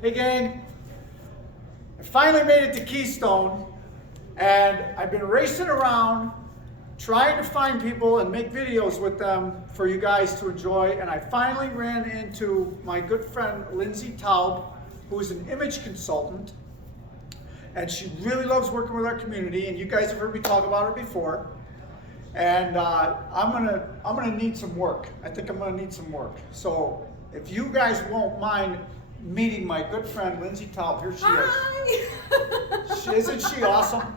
Hey gang, I finally made it to Keystone, and I've been racing around trying to find people and make videos with them for you guys to enjoy, and I finally ran into my good friend Lindsey Taub, who is an image consultant, and she really loves working with our community, and you guys have heard me talk about her before. And I'm gonna need some work. I think I'm gonna need some work. So if you guys won't mind meeting my good friend Lindsey Taub, here she Hi. is. Isn't she awesome?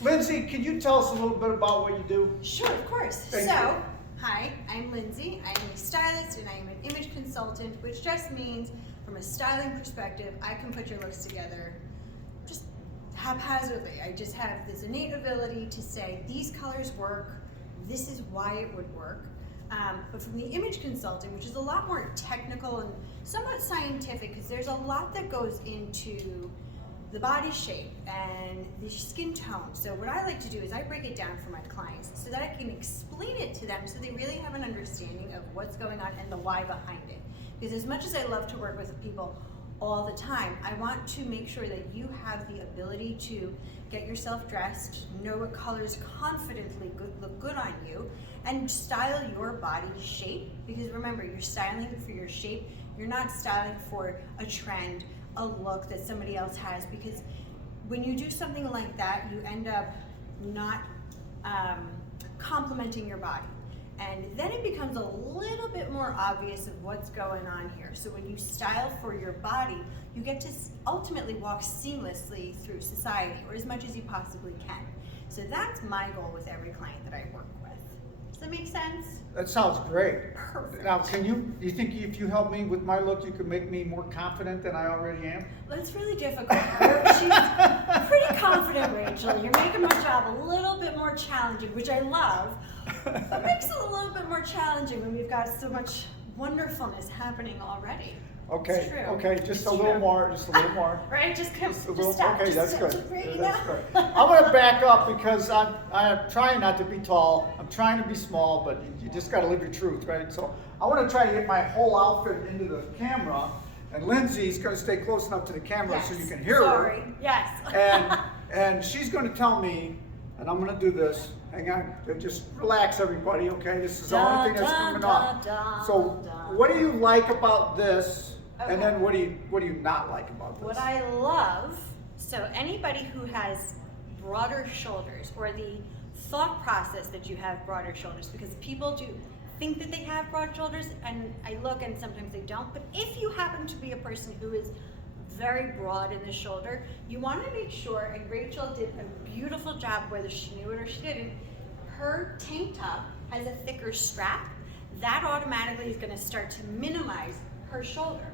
Lindsey, can you tell us a little bit about what you do? Sure, of course. Thank you. Hi, I'm Lindsey. I'm a stylist and I'm an image consultant, which just means from a styling perspective, I can put your looks together just haphazardly. I just have this innate ability to say, these colors work, this is why it would work. But from the image consulting, which is a lot more technical and somewhat scientific, because there's a lot that goes into the body shape and the skin tone. So what I like to do is I break it down for my clients so that I can explain it to them so they really have an understanding of what's going on and the why behind it. Because as much as I love to work with people all the time, I want to make sure that you have the ability to get yourself dressed, know what colors confidently look good on you, and style your body shape. Because remember, you're styling for your shape. You're not styling for a trend, a look that somebody else has, because when you do something like that, you end up not complimenting your body. And then it becomes a little bit more obvious of what's going on here. So when you style for your body, you get to ultimately walk seamlessly through society, or as much as you possibly can. So that's my goal with every client that I work with. Does that make sense? That sounds great. Perfect. Now, you think if you help me with my look, you can make me more confident than I already am? Well, it's really difficult. She's pretty confident, Rachel. You're making my job a little bit more challenging, which I love. But makes it a little bit more challenging when we've got so much wonderfulness happening already. Okay, It's true. okay, just It's a little true. more, just a little more. Right? Just come. Just a Just little, stop. okay, Just that's sit. good. You That's know? good. I'm gonna back up because I'm trying not to be tall. I'm trying to be small, but you just gotta live your truth, right? So I want to try to get my whole outfit into the camera, and Lindsey's gonna stay close enough to the camera so you can hear Sorry. her. Yes. And she's gonna tell me, and I'm gonna do this. Hang on, just relax, everybody. Okay, this is the only thing that's coming up. So, what do you like about this? And then what do you not like about this? What I love, so anybody who has broader shoulders, or the thought process that you have broader shoulders, because people do think that they have broad shoulders, and I look and sometimes they don't, but if you happen to be a person who is very broad in the shoulder, you want to make sure, and Rachel did a beautiful job, whether she knew it or she didn't, her tank top has a thicker strap. That automatically is going to start to minimize her shoulder.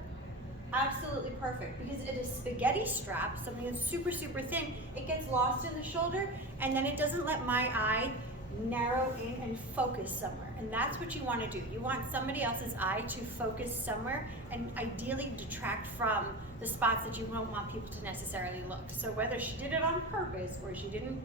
Absolutely perfect, because it is spaghetti strap, something that's super, super thin. It gets lost in the shoulder, and then it doesn't let my eye narrow in and focus somewhere. And that's what you want to do. You want somebody else's eye to focus somewhere and ideally detract from the spots that you don't want people to necessarily look. So whether she did it on purpose or she didn't,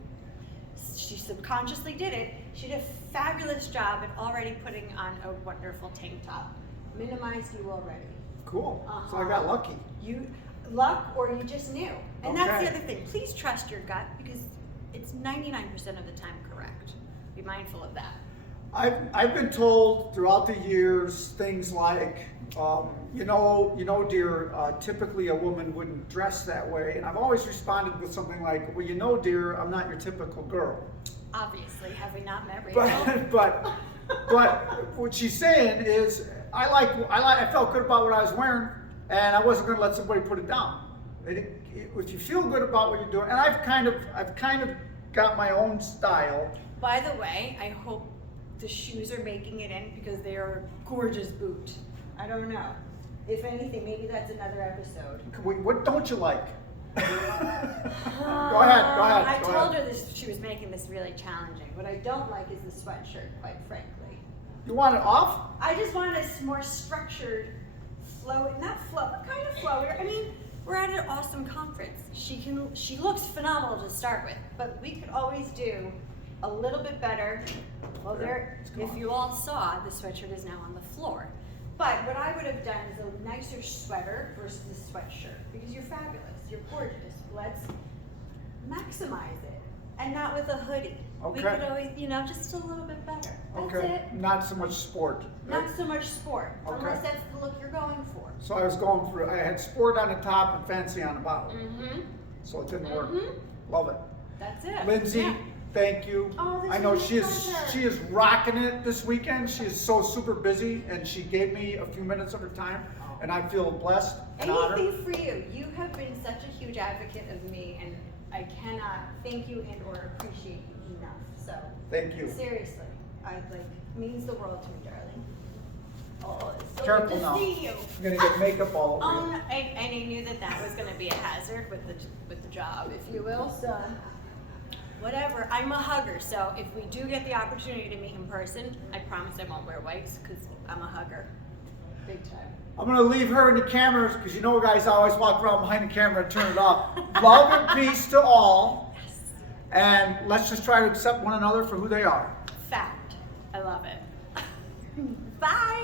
she subconsciously did it, she did a fabulous job at already putting on a wonderful tank top. Minimized you already. Cool. So I got lucky. You luck, or you just knew. And that's the Okay. other thing. Please trust your gut, because it's 99% of the time correct. Be mindful of that. I've been told throughout the years things like, dear, typically a woman wouldn't dress that way, and I've always responded with something like, well, dear, I'm not your typical girl. Obviously, have we not met Rachel? But what she's saying is, I felt good about what I was wearing, and I wasn't going to let somebody put it down. If you feel good about what you're doing, and I've kind of got my own style. By the way, I hope the shoes are making it in, because they are a gorgeous boot. I don't know. If anything, maybe that's another episode. What don't you like? Go ahead. I told her this, she was making this really challenging. What I don't like is the sweatshirt, quite frankly. You want it off? I just want a more structured, not flow, but kind of flowy. I mean, we're at an awesome conference. She looks phenomenal to start with, but we could always do a little bit better. Well, if you all saw, the sweatshirt is now on the floor. But what I would have done is a nicer sweater versus a sweatshirt, because you're fabulous. You're gorgeous. Let's maximize it, and not with a hoodie. Okay. We could always, you know, just a little bit better. That's Okay. it. Not so much sport. Not so much sport, Okay. unless that's the look you're going for. So I was going for, I had sport on the top and fancy on the bottom. Mm-hmm. So it didn't work. Mhm. Love it. That's it. Lindsey, Yeah. thank you. Oh, this I know is a she is pleasure. she is rocking it this weekend. She is so super busy, and she gave me a few minutes of her time, and I feel blessed and honored. Anything for you. You have been such a huge advocate of me, and I cannot thank you and or appreciate you enough. So Thank you. seriously, means the world to me, darling. Oh, it's so Careful good to now. see you. You're gonna get makeup all over you. And I knew that was going to be a hazard with the job, if you will. So whatever. I'm a hugger, so if we do get the opportunity to meet in person, I promise I won't wear whites because I'm a hugger, big time. I'm gonna leave her in the cameras because you know guys always walk around behind the camera and turn it off. Love and peace to all, and let's just try to accept one another for who they are. Fact. I love it. Bye.